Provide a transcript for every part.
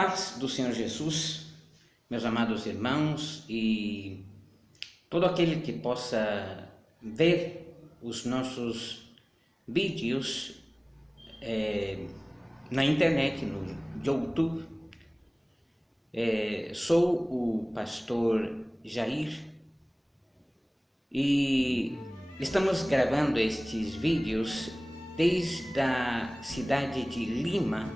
paz do Senhor Jesus, meus amados irmãos, e todo aquele que possa ver os nossos vídeos na internet, no YouTube. Sou o pastor Jair e estamos gravando estes vídeos desde a cidade de Lima,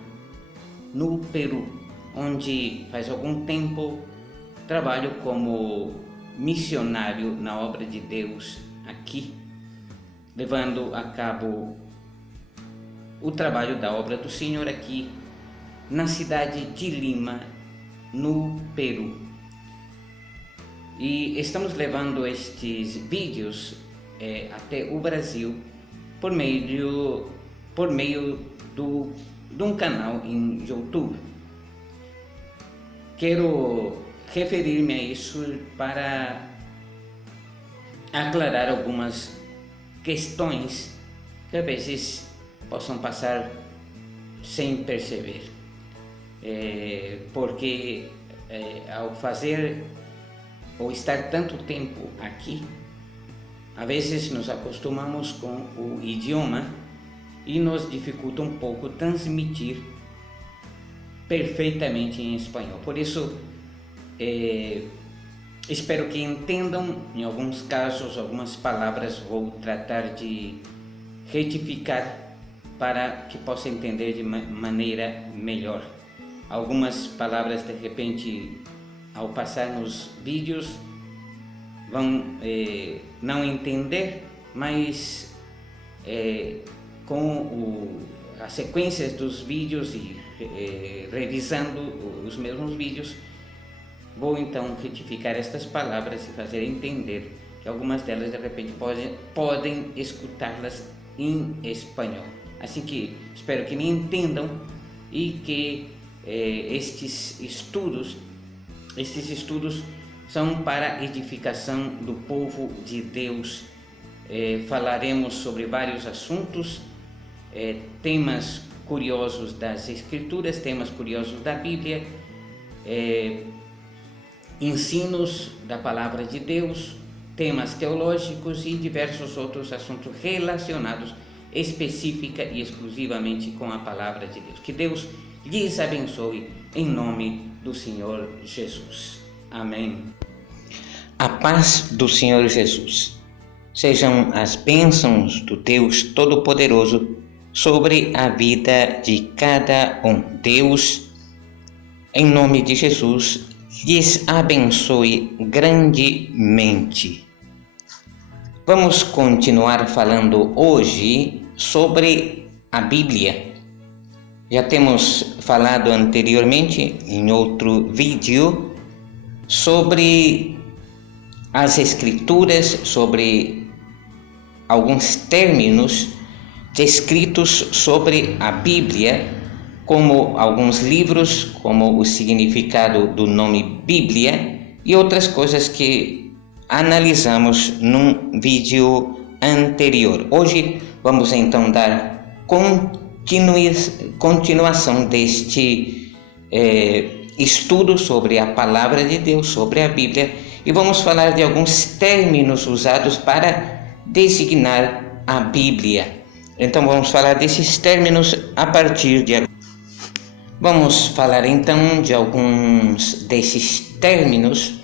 no Peru, onde faz algum tempo trabalho como missionário na obra de Deus aqui, levando a cabo o trabalho da obra do Senhor aqui na cidade de Lima, no Peru. E estamos levando estes vídeos até o Brasil por meio de um canal em YouTube. Quero referir-me a isso para aclarar algumas questões que às vezes possam passar sem perceber, porque ao fazer ou estar tanto tempo aqui, às vezes nos acostumamos com o idioma e nos dificulta um pouco transmitir perfeitamente em espanhol. Por isso, espero que entendam. Em alguns casos, algumas palavras vou tratar de retificar para que possa entender de maneira melhor. Algumas palavras, de repente, ao passar nos vídeos, vão não entender, mas com as sequências dos vídeos e revisando os mesmos vídeos, vou então retificar estas palavras e fazer entender que algumas delas de repente podem escutá-las em espanhol. Assim que espero que me entendam e que estes estudos são para a edificação do povo de Deus. Falaremos sobre vários assuntos, temas curiosos das Escrituras, temas curiosos da Bíblia, ensinos da Palavra de Deus, temas teológicos e diversos outros assuntos relacionados específica e exclusivamente com a Palavra de Deus. Que Deus lhes abençoe em nome do Senhor Jesus. Amém. A paz do Senhor Jesus. Sejam as bênçãos do Deus Todo-Poderoso sobre a vida de cada um. Deus, em nome de Jesus, lhes abençoe grandemente. Vamos continuar falando hoje sobre a Bíblia. Já temos falado anteriormente, em outro vídeo, sobre as Escrituras, sobre alguns términos descritos sobre a Bíblia, como alguns livros, como o significado do nome Bíblia e outras coisas que analisamos num vídeo anterior. Hoje vamos então dar continuação deste estudo sobre a Palavra de Deus, sobre a Bíblia, e vamos falar de alguns términos usados para designar a Bíblia. Então vamos falar desses términos a partir de agora. Vamos falar então de alguns desses términos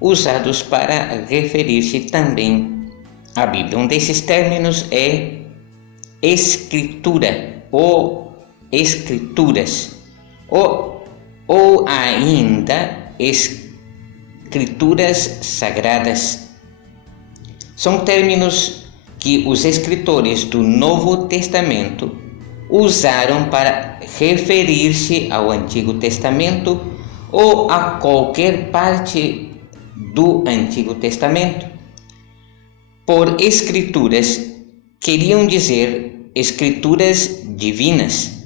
usados para referir-se também à Bíblia. Um desses términos é Escritura ou Escrituras, ou ainda Escrituras Sagradas. São términos que os escritores do Novo Testamento usaram para referir-se ao Antigo Testamento ou a qualquer parte do Antigo Testamento. Por escrituras, queriam dizer escrituras divinas.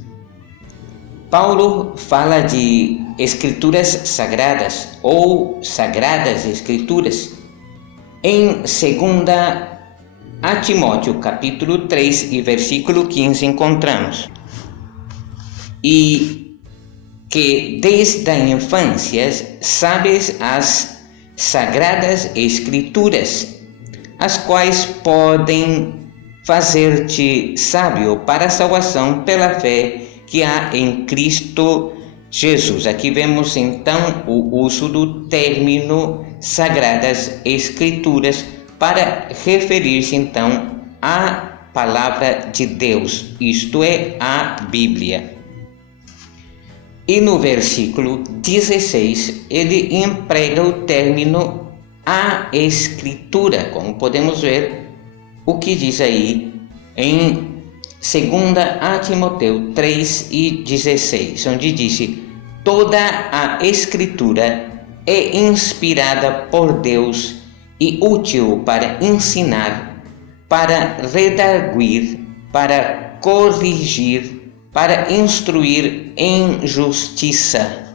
Paulo fala de escrituras sagradas ou sagradas escrituras em 2 a Timóteo capítulo 3 e versículo 15 encontramos: e que desde a infância sabes as sagradas escrituras, as quais podem fazer-te sábio para a salvação pela fé que há em Cristo Jesus. Aqui vemos então o uso do término Sagradas Escrituras para referir-se então à palavra de Deus, isto é, à Bíblia. E no versículo 16 ele emprega o término a Escritura, como podemos ver o que diz aí em 2 Timóteo 3:16, onde diz: toda a Escritura é inspirada por Deus e útil para ensinar, para redarguir, para corrigir, para instruir em justiça.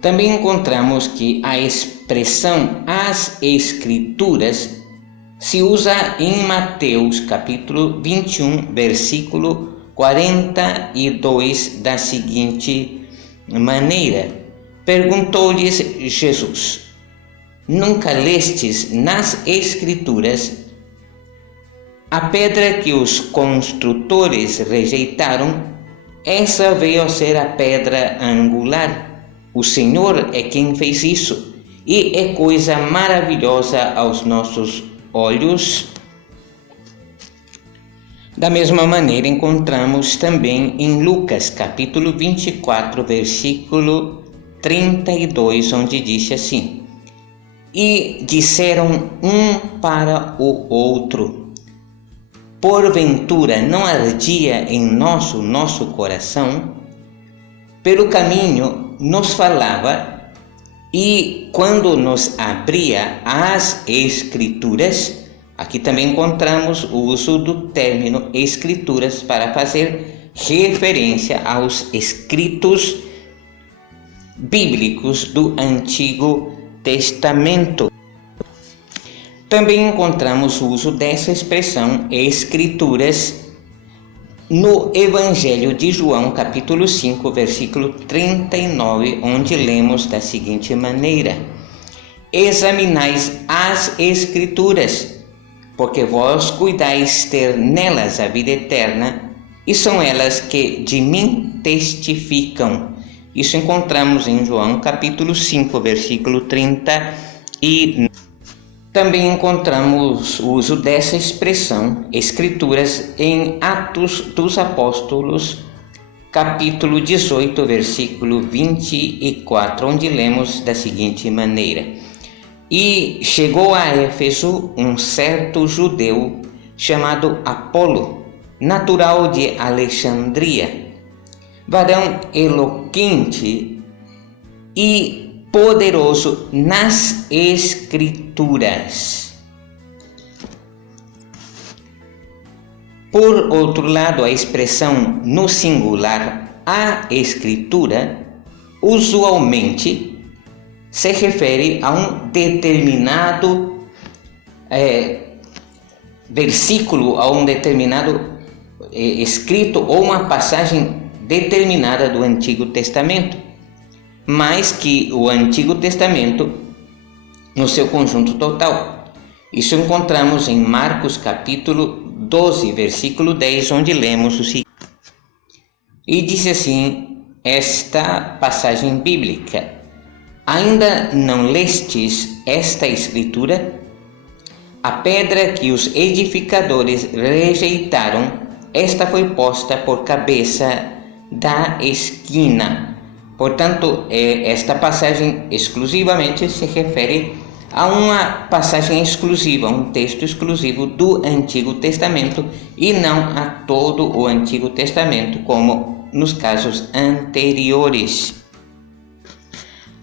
Também encontramos que a expressão as Escrituras se usa em Mateus capítulo 21, versículo 42, da seguinte maneira: perguntou-lhes Jesus: nunca lestes nas Escrituras a pedra que os construtores rejeitaram? Essa veio a ser a pedra angular. O Senhor é quem fez isso, e é coisa maravilhosa aos nossos olhos. Da mesma maneira, encontramos também em Lucas capítulo 24, versículo 32, onde diz assim: e disseram um para o outro: porventura não ardia em nosso coração? Pelo caminho nos falava, e quando nos abria as Escrituras. Aqui também encontramos o uso do término Escrituras para fazer referência aos escritos bíblicos do Antigo Testamento. Também encontramos o uso dessa expressão Escrituras no Evangelho de João, capítulo 5, versículo 39, onde lemos da seguinte maneira: examinais as Escrituras, porque vós cuidais ter nelas a vida eterna, e são elas que de mim testificam. Isso encontramos em João capítulo 5, versículo 30 e também encontramos o uso dessa expressão Escrituras em Atos dos Apóstolos, capítulo 18, versículo 24, onde lemos da seguinte maneira: e chegou a Éfeso um certo judeu chamado Apolo, natural de Alexandria, varão eloquente e poderoso nas Escrituras. Por outro lado, a expressão no singular, a Escritura, usualmente se refere a um determinado versículo, a um determinado escrito ou uma passagem determinada do Antigo Testamento, mais que o Antigo Testamento no seu conjunto total. Isso encontramos em Marcos capítulo 12, versículo 10, onde lemos o seguinte: e diz assim esta passagem bíblica: ainda não lestes esta escritura? A pedra que os edificadores rejeitaram, esta foi posta por cabeça da esquina. Portanto, esta passagem exclusivamente se refere a uma passagem exclusiva, um texto exclusivo do Antigo Testamento e não a todo o Antigo Testamento, como nos casos anteriores.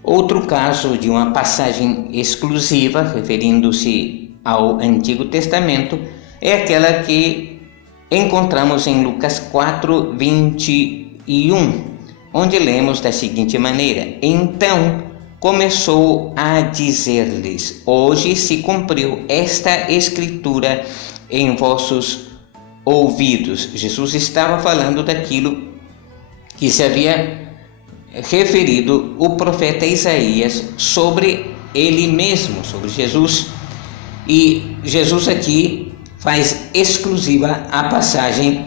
Outro caso de uma passagem exclusiva referindo-se ao Antigo Testamento é aquela que encontramos em Lucas 4, 21, onde lemos da seguinte maneira: então começou a dizer-lhes: hoje se cumpriu esta escritura em vossos ouvidos. Jesus estava falando daquilo que se havia referido o profeta Isaías sobre ele mesmo, sobre Jesus. E Jesus aqui faz exclusiva a passagem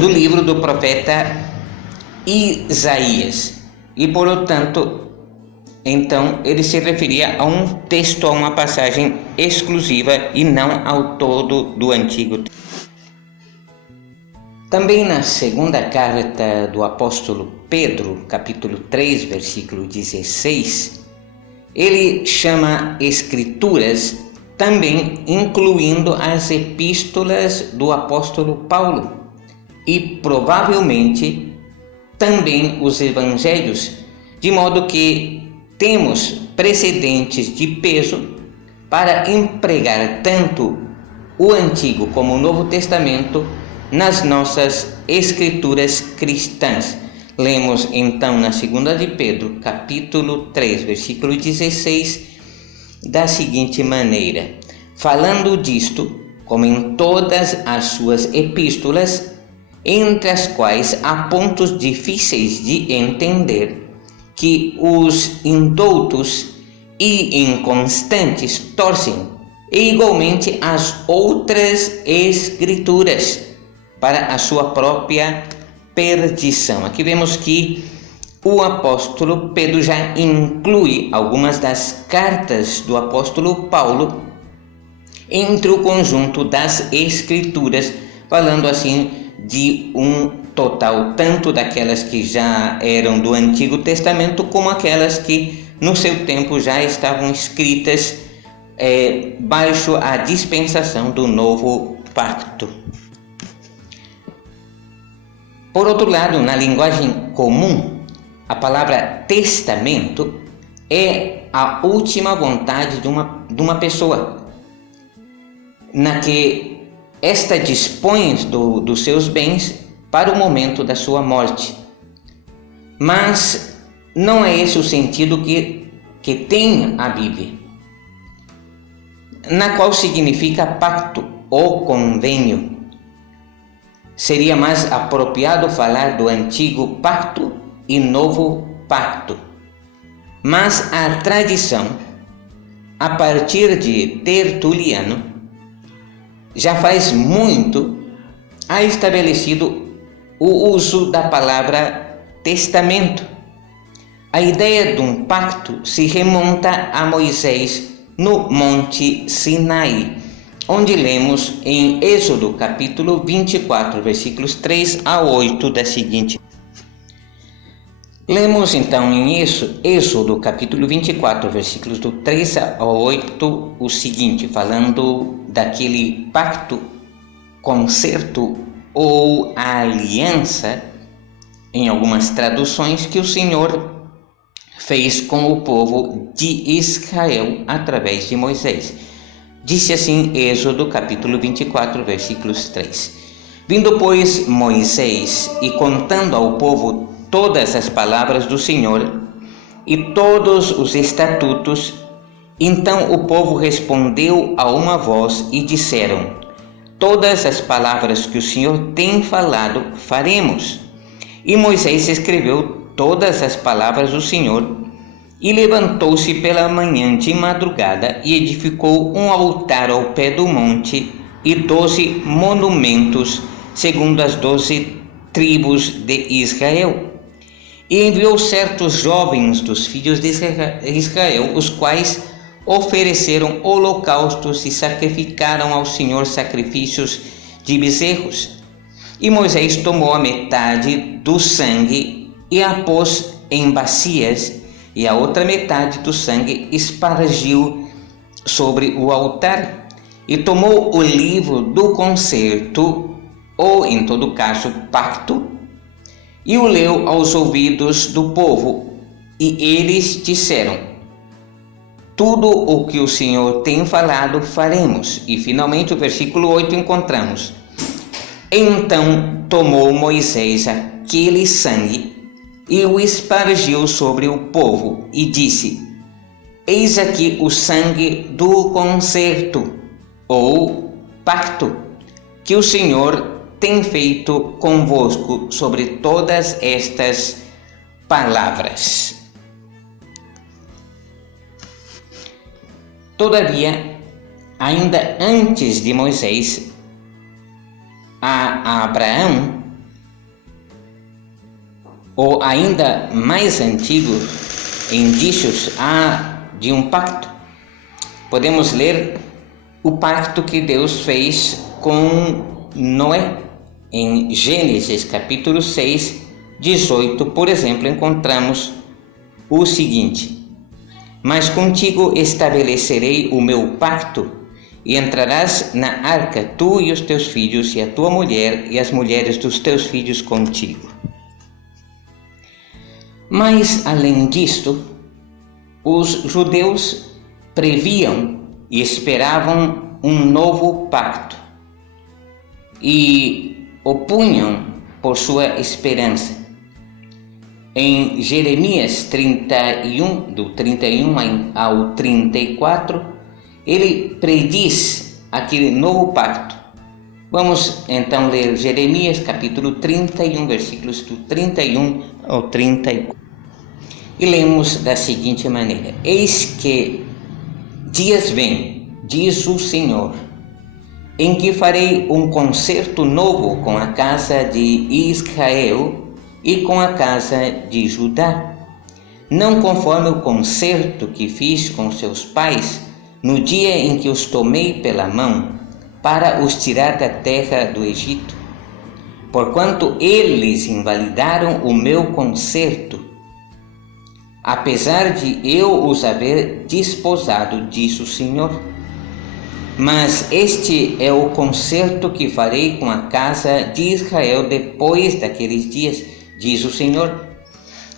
do livro do profeta Isaías. E, portanto, então ele se referia a um texto, a uma passagem exclusiva e não ao todo do Antigo. Também na segunda carta do apóstolo Pedro, capítulo 3, versículo 16, ele chama escrituras também incluindo as epístolas do apóstolo Paulo e provavelmente também os evangelhos, de modo que temos precedentes de peso para empregar tanto o Antigo como o Novo Testamento nas nossas escrituras cristãs. Lemos então na segunda de Pedro, capítulo 3, versículo 16, da seguinte maneira: falando disto, como em todas as suas epístolas, entre as quais há pontos difíceis de entender, que os indoutos e inconstantes torcem, e igualmente as outras escrituras, para a sua própria perdição. Aqui vemos que o apóstolo Pedro já inclui algumas das cartas do apóstolo Paulo entre o conjunto das escrituras, falando assim de um total, tanto daquelas que já eram do Antigo Testamento, como aquelas que no seu tempo já estavam escritas baixo a dispensação do Novo Pacto. Por outro lado, na linguagem comum, a palavra testamento é a última vontade de uma pessoa, na que esta dispõe dos seus bens para o momento da sua morte. Mas não é esse o sentido que tem a Bíblia, na qual significa pacto ou convênio. Seria mais apropriado falar do Antigo Pacto e Novo Pacto. Mas a tradição, a partir de Tertuliano, já faz muito ha estabelecido o uso da palavra testamento. A ideia de um pacto se remonta a Moisés no Monte Sinai, onde lemos em Êxodo capítulo 24, versículos 3 a 8 da seguinte. Lemos então em Êxodo capítulo 24, versículos do 3 ao 8, o seguinte, falando daquele pacto, concerto ou aliança, em algumas traduções, que o Senhor fez com o povo de Israel através de Moisés. Disse assim Êxodo capítulo 24, versículos 3. Vindo, pois, Moisés e contando ao povo todas as palavras do Senhor e todos os estatutos, então o povo respondeu a uma voz e disseram: todas as palavras que o Senhor tem falado faremos. E Moisés escreveu todas as palavras do Senhor e levantou-se pela manhã de madrugada e edificou um altar ao pé do monte e 12 monumentos, segundo as 12 tribos de Israel. E enviou certos jovens dos filhos de Israel, os quais ofereceram holocaustos e sacrificaram ao Senhor sacrifícios de bezerros. E Moisés tomou a metade do sangue e a pôs em bacias, e a outra metade do sangue espargiu sobre o altar. E tomou o livro do concerto, ou em todo caso pacto, e o leu aos ouvidos do povo, e eles disseram: tudo o que o Senhor tem falado faremos. E finalmente o versículo 8 encontramos: então tomou Moisés aquele sangue e o espargiu sobre o povo e disse: eis aqui o sangue do concerto ou pacto, que o Senhor tem feito convosco sobre todas estas palavras. Todavia, ainda antes de Moisés, a Abraão, ou ainda mais antigo, indícios de um pacto. Podemos ler o pacto que Deus fez com Noé. Em Gênesis capítulo 6, 18, por exemplo, encontramos o seguinte: mas contigo estabelecerei o meu pacto, e entrarás na arca, tu e os teus filhos, e a tua mulher, e as mulheres dos teus filhos contigo. Mas, além disto, os judeus previam e esperavam um novo pacto, e opunham por sua esperança. Em Jeremias 31, do 31 ao 34, ele prediz aquele novo pacto. Vamos então ler Jeremias capítulo 31, versículos do 31 ao 34. E lemos da seguinte maneira: Eis que dias vêm, diz o Senhor, em que farei um concerto novo com a casa de Israel e com a casa de Judá, não conforme o concerto que fiz com seus pais no dia em que os tomei pela mão para os tirar da terra do Egito, porquanto eles invalidaram o meu concerto, apesar de eu os haver desposado, diz o Senhor. Mas este é o concerto que farei com a casa de Israel depois daqueles dias, diz o Senhor.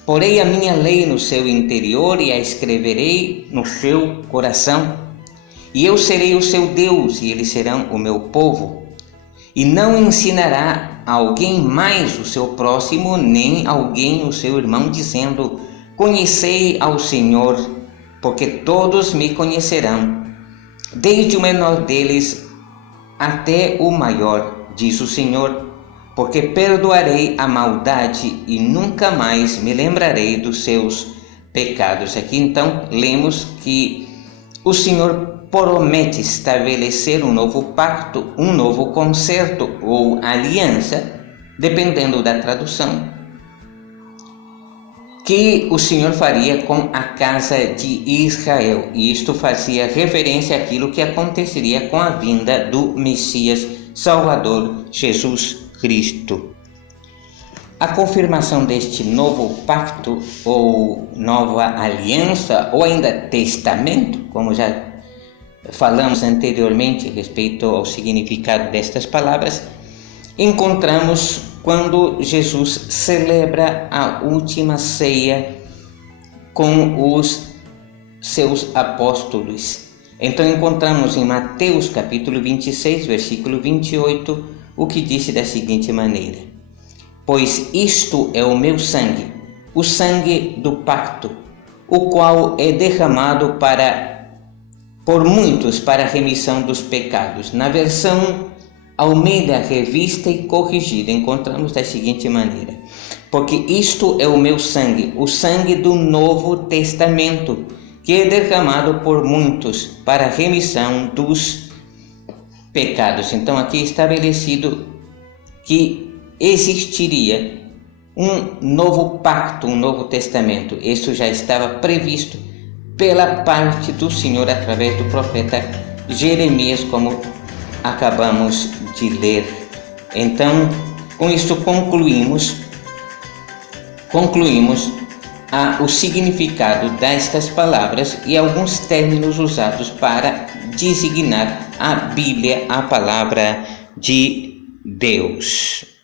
Porei a minha lei no seu interior e a escreverei no seu coração. E eu serei o seu Deus, e eles serão o meu povo. E não ensinará alguém mais o seu próximo, nem alguém o seu irmão, dizendo: conhecei ao Senhor, porque todos me conhecerão, desde o menor deles até o maior, diz o Senhor, porque perdoarei a maldade e nunca mais me lembrarei dos seus pecados. Aqui então lemos que o Senhor promete estabelecer um novo pacto, um novo concerto ou aliança, dependendo da tradução, que o Senhor faria com a casa de Israel. E isto fazia referência àquilo que aconteceria com a vinda do Messias Salvador Jesus Cristo. A confirmação deste novo pacto ou nova aliança, ou ainda testamento, como já falamos anteriormente a respeito ao significado destas palavras, encontramos quando Jesus celebra a última ceia com os seus apóstolos. Então encontramos em Mateus capítulo 26, versículo 28, o que disse da seguinte maneira: pois isto é o meu sangue, o sangue do pacto, o qual é derramado por muitos para a remissão dos pecados. Na versão Almeida Revista e Corrigida, encontramos da seguinte maneira: porque isto é o meu sangue, o sangue do Novo Testamento, que é derramado por muitos para a remissão dos pecados. Então aqui é estabelecido que existiria um novo pacto, um novo testamento. Isso já estava previsto pela parte do Senhor através do profeta Jeremias, como acabamos de ler. Então, com isso concluímos o significado destas palavras e alguns términos usados para designar a Bíblia, a palavra de Deus.